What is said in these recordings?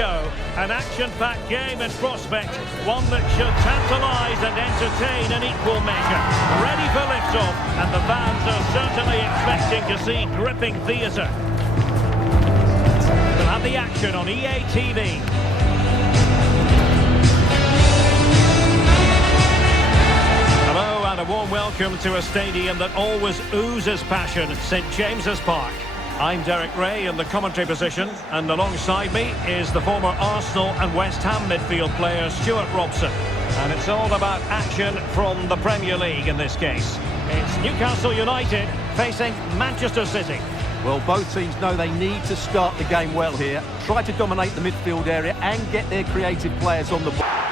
go. An action-packed game in prospect, one that should tantalise and entertain in equal measure. Ready for lift-off, and the fans are certainly expecting to see gripping theatre. We'll have the action on EA TV. Hello and a warm welcome to a stadium that always oozes passion, St James's Park. I'm Derek Ray in the commentary position, and alongside me is the former Arsenal and West Ham midfield player Stuart Robson. And it's all about action from the Premier League in this case. It's Newcastle United facing Manchester City. Well, both teams know they need to start the game well here, try to dominate the midfield area and get their creative players on the ball.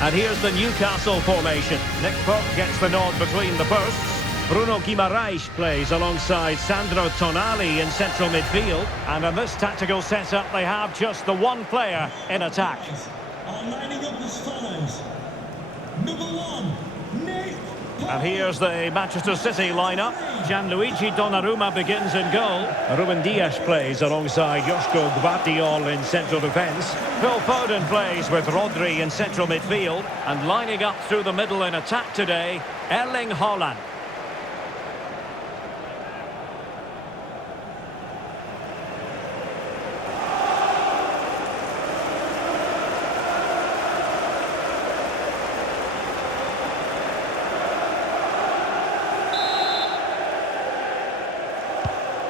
And here's the Newcastle formation. Nick Pope gets the nod between the posts. Bruno Guimaraes plays alongside Sandro Tonali in central midfield. And in this tactical setup, they have just the one player in attack. Are lining up as follows. Number 1, Nick Pope. And here's the Manchester City lineup. Gianluigi Donnarumma begins in goal. Ruben Dias plays alongside Joško Gvardiol in central defence. Phil Foden plays with Rodri in central midfield. And lining up through the middle in attack today, Erling Haaland.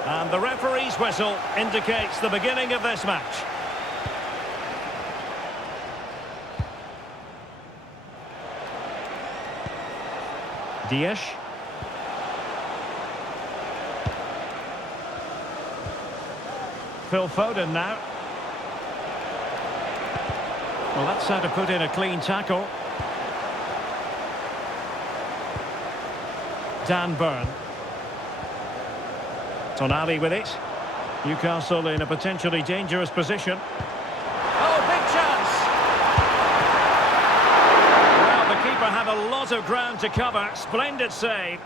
And the referee's whistle indicates the beginning of this match. Dias. Phil Foden now. Well, that's how to put in a clean tackle. Dan Burn. Tonali with it. Newcastle in a potentially dangerous position. Oh, big chance! Well, the keeper had a lot of ground to cover. Splendid save.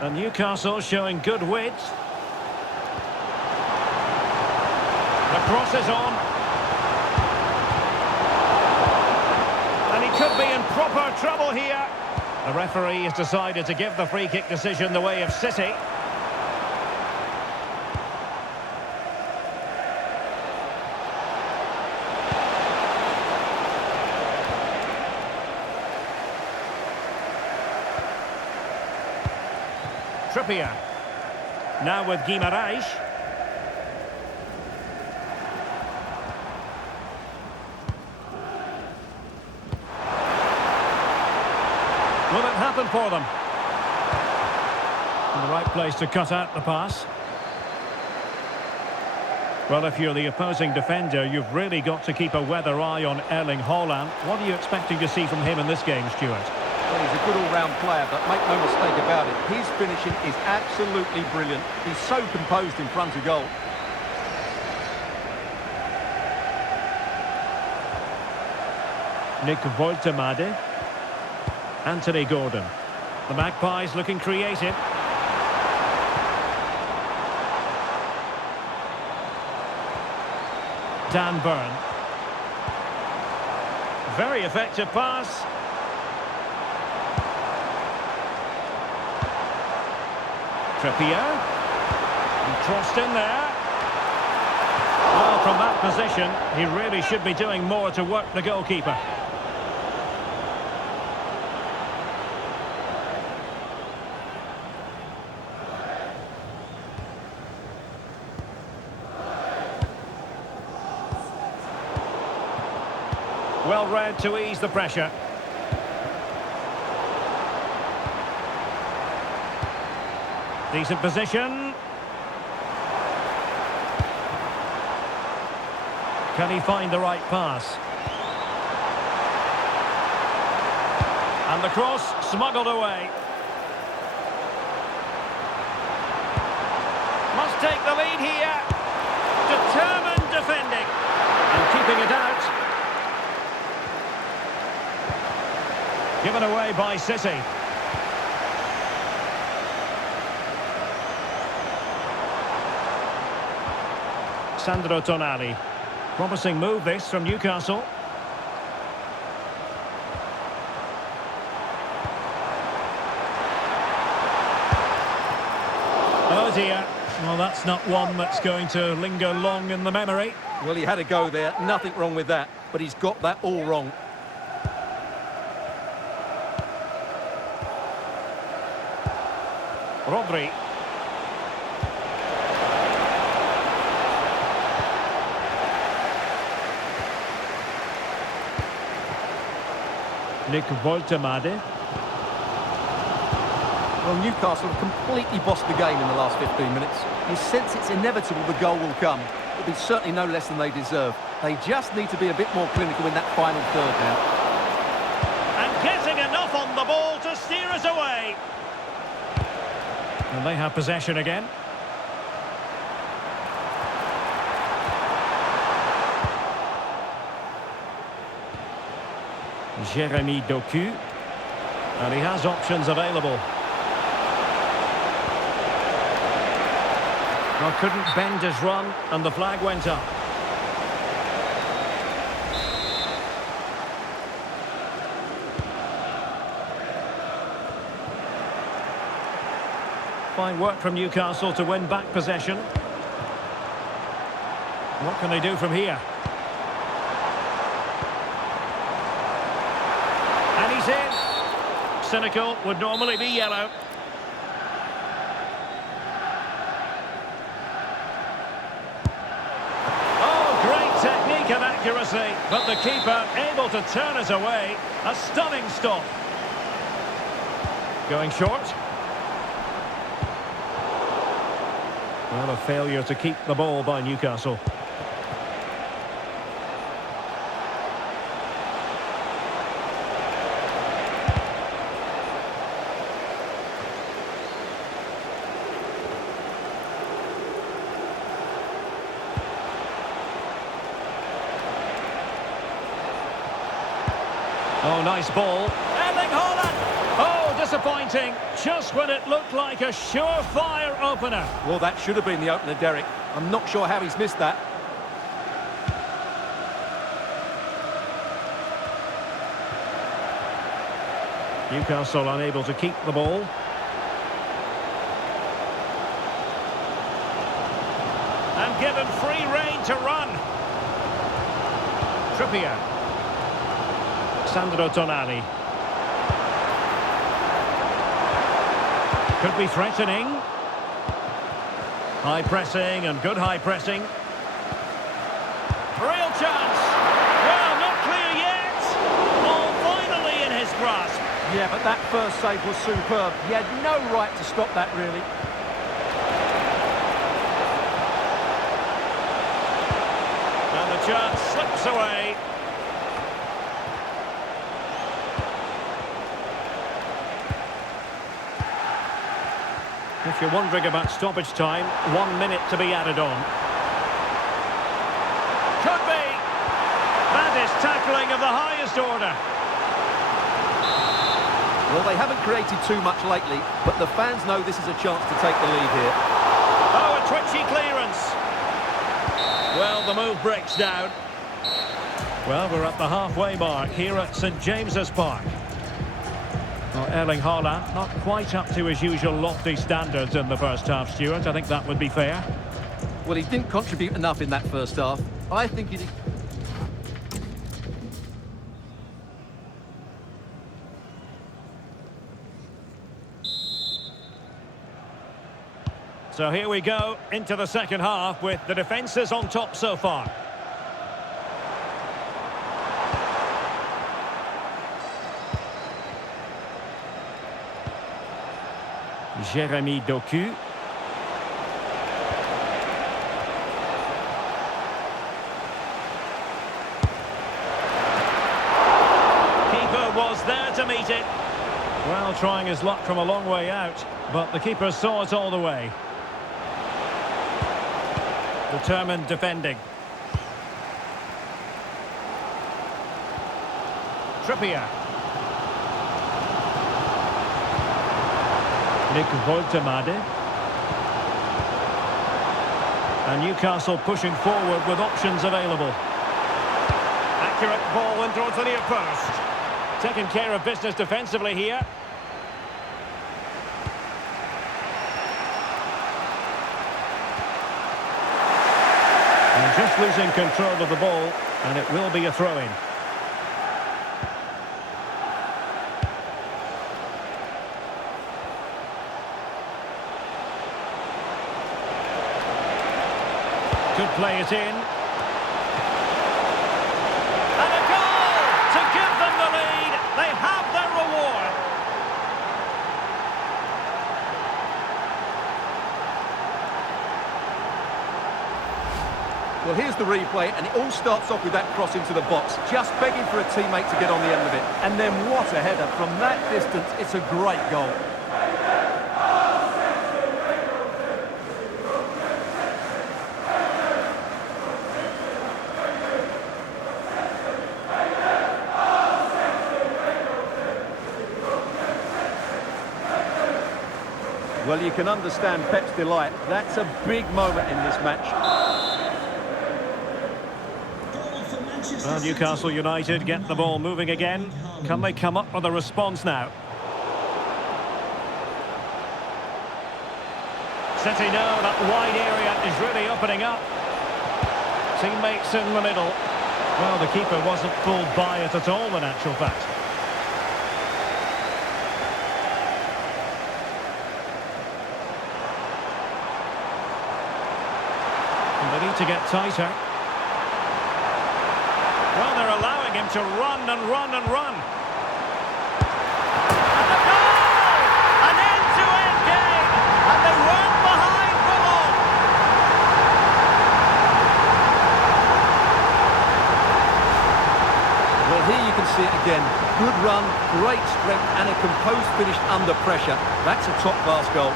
And Newcastle showing good width. The cross is on. And he could be in proper trouble here. The referee has decided to give the free-kick decision the way of City. Trippier. Now with Guimaraes. Will it happen for them? In the right place to cut out the pass. Well, if you're the opposing defender, you've really got to keep a weather eye on Erling Haaland. What are you expecting to see from him in this game, Stuart? Well, he's a good all-round player, but make no mistake about it, his finishing is absolutely brilliant. He's so composed in front of goal. Nick Woltemade. Anthony Gordon. The Magpies looking creative. Dan Burn. Very effective pass. Trippier. And crossed in there. Well, from that position, he really should be doing more to work the goalkeeper. Well read to ease the pressure. Decent position. Can he find the right pass? And the cross smuggled away. Must take the lead here. Determined defending. And keeping it out. Given away by City. Sandro Tonali. Promising move this from Newcastle. Oh dear. Well, that's not one that's going to linger long in the memory. Well, he had a go there. Nothing wrong with that. But he's got that all wrong. Rodri. Nick Woltemade. Well, Newcastle have completely bossed the game in the last 15 minutes. You sense it's inevitable the goal will come. It'll be certainly no less than they deserve. They just need to be a bit more clinical in that final third now. And getting enough on the ball to steer us away. And they have possession again. Jeremy Doku. And he has options available. Well, couldn't bend his run, and the flag went up. Fine work from Newcastle to win back possession. What can they do from here? And he's in. Cynical would normally be yellow. Oh, great technique and accuracy, but the keeper able to turn us away. A stunning stop. Going short. Well, a failure to keep the ball by Newcastle. Oh, nice ball. Erling Haaland! Oh, disappointing. Just when it looked like a surefire opener. Well, that should have been the opener, Derek. I'm not sure how he's missed that. Newcastle unable to keep the ball. And given free rein to run. Trippier. Sandro Tonali. Could be threatening. High pressing and good high pressing. Real chance. Well, not clear yet. Ball finally in his grasp. Yeah, but that first save was superb. He had no right to stop that, really. And the chance slips away. If you're wondering about stoppage time, 1 minute to be added on. Could be. That is tackling of the highest order. Well, they haven't created too much lately, but the fans know this is a chance to take the lead here. Oh, a twitchy clearance. Well, the move breaks down. Well, we're at the halfway mark here at St James's Park. Well, Erling Haaland not quite up to his usual lofty standards in the first half, Stuart. I think that would be fair. Well, he didn't contribute enough in that first half. I think he did. So here we go into the second half with the defences on top so far. Jeremy Doku. Keeper was there to meet it. Well, trying his luck from a long way out, but the keeper saw it all the way. Determined defending. Trippier. Nick Woltemade. And Newcastle pushing forward with options available. Accurate ball in towards the near post. Taking care of business defensively here. And just losing control of the ball, and it will be a throw-in. Could play it in. And a goal to give them the lead. They have their reward. Well, here's the replay, and it all starts off with that cross into the box, just begging for a teammate to get on the end of it. And then what a header. From that distance, it's a great goal. Well, you can understand Pep's delight. That's a big moment in this match. Well, Newcastle United get the ball moving again. Can they come up with a response now? City know that wide area is really opening up. Teammates in the middle. Well, the keeper wasn't fooled by it at all in actual fact. They need to get tighter. Well, they're allowing him to run and run and run. And the goal! An end-to-end game, and they weren't behind for long. Well, here you can see it again. Good run, great strength, and a composed finish under pressure. That's a top-class goal.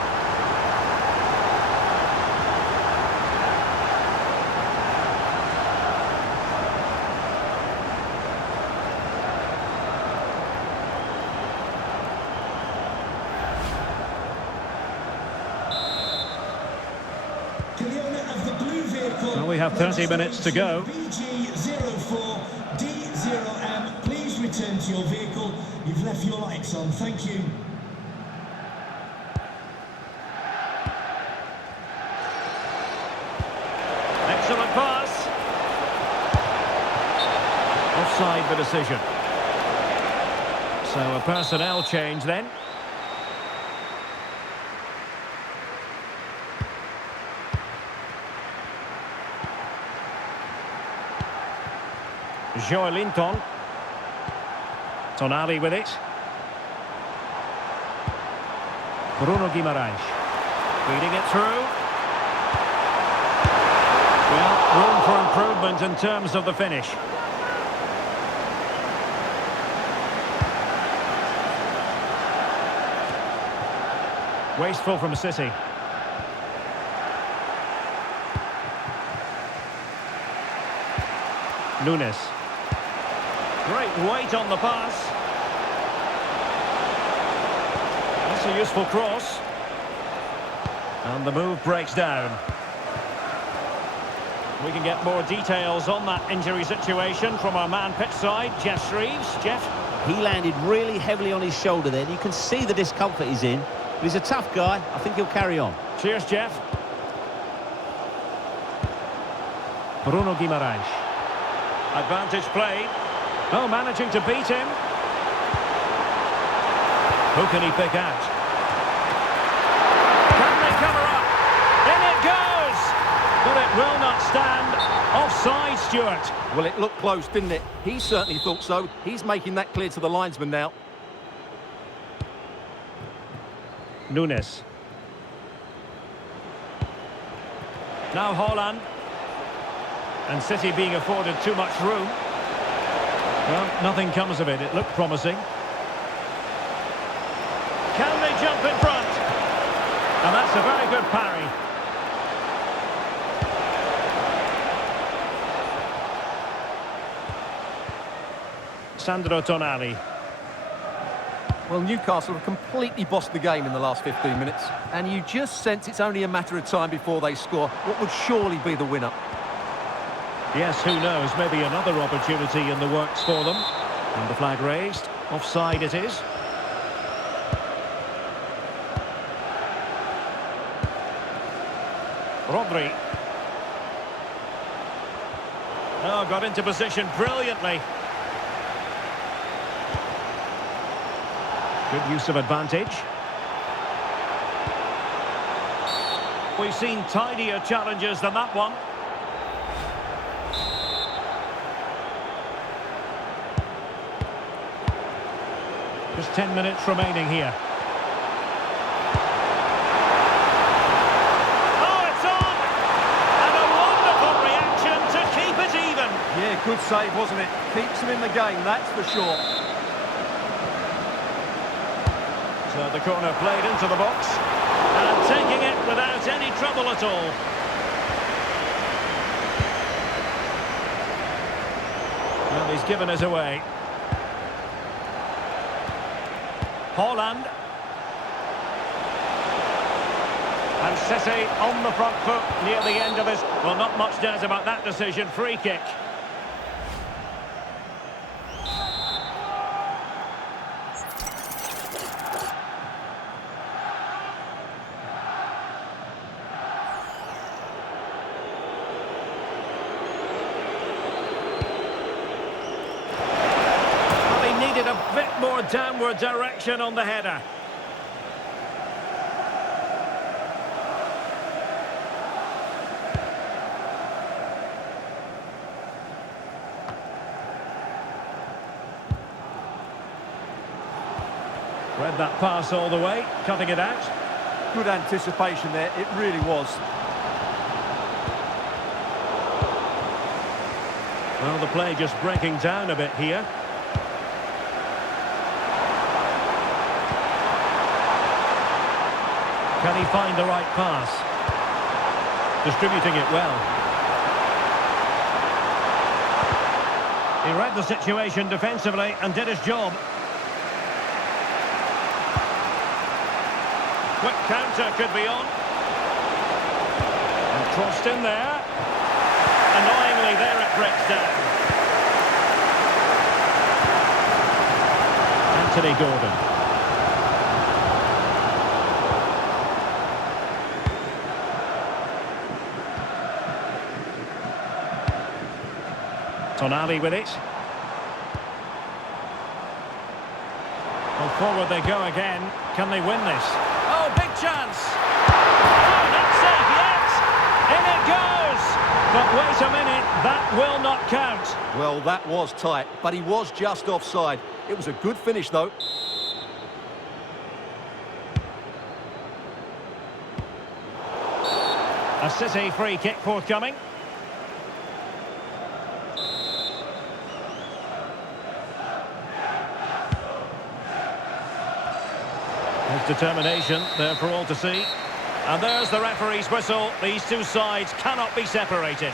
Well, we have 30 minutes to go. BG04D0M, please return to your vehicle. You've left your lights on. Thank you. Excellent pass. Offside the decision. So a personnel change then. Joelinton. Tonali with it. Bruno Guimaraes. Feeding it through. Well, room for improvement in terms of the finish. Wasteful from City. Nunes. Great weight on the pass. That's a useful cross. And the move breaks down. We can get more details on that injury situation from our man pitch side, Jeff Shreves. Jeff? He landed really heavily on his shoulder then. You can see the discomfort he's in. But he's a tough guy. I think he'll carry on. Cheers, Jeff. Bruno Guimaraes. Advantage played. Oh, managing to beat him. Who can he pick out? Can they cover up? In it goes! But it will not stand. Offside, Stuart. Well, it looked close, didn't it? He certainly thought so. He's making that clear to the linesman now. Nunes. Now Haaland. And City being afforded too much room. Well, nothing comes of it. It looked promising. And that's a very good parry. Sandro Tonali. Well, Newcastle have completely bossed the game in the last 15 minutes, and you just sense it's only a matter of time before they score what would surely be the winner. Yes, who knows, maybe another opportunity in the works for them. And the flag raised. Offside it is. Rodri. Oh, got into position brilliantly. Good use of advantage. We've seen tidier challenges than that one. Just 10 minutes remaining here. Oh, it's on! And a wonderful reaction to keep it even. Yeah, good save, wasn't it? Keeps them in the game, that's for sure. So the corner played into the box. And taking it without any trouble at all. Well, he's given us away. Holland. And City on the front foot near the end of his... Well, not much doubt about that decision. Free kick. Needed a bit more downward direction on the header. Read that pass all the way, cutting it out. Good anticipation there, it really was. Well, the play just breaking down a bit here. Can he find the right pass? Distributing it well. He read the situation defensively and did his job. Quick counter could be on. And crossed in there. Annoyingly, there it breaks down. Anthony Gordon. Tonali with it. Well, forward they go again. Can they win this? Oh, big chance! Oh, not safe yet! In it goes! But wait a minute, that will not count. Well, that was tight, but he was just offside. It was a good finish, though. A City free kick forthcoming. His determination there for all to see. And there's the referee's whistle. These two sides cannot be separated.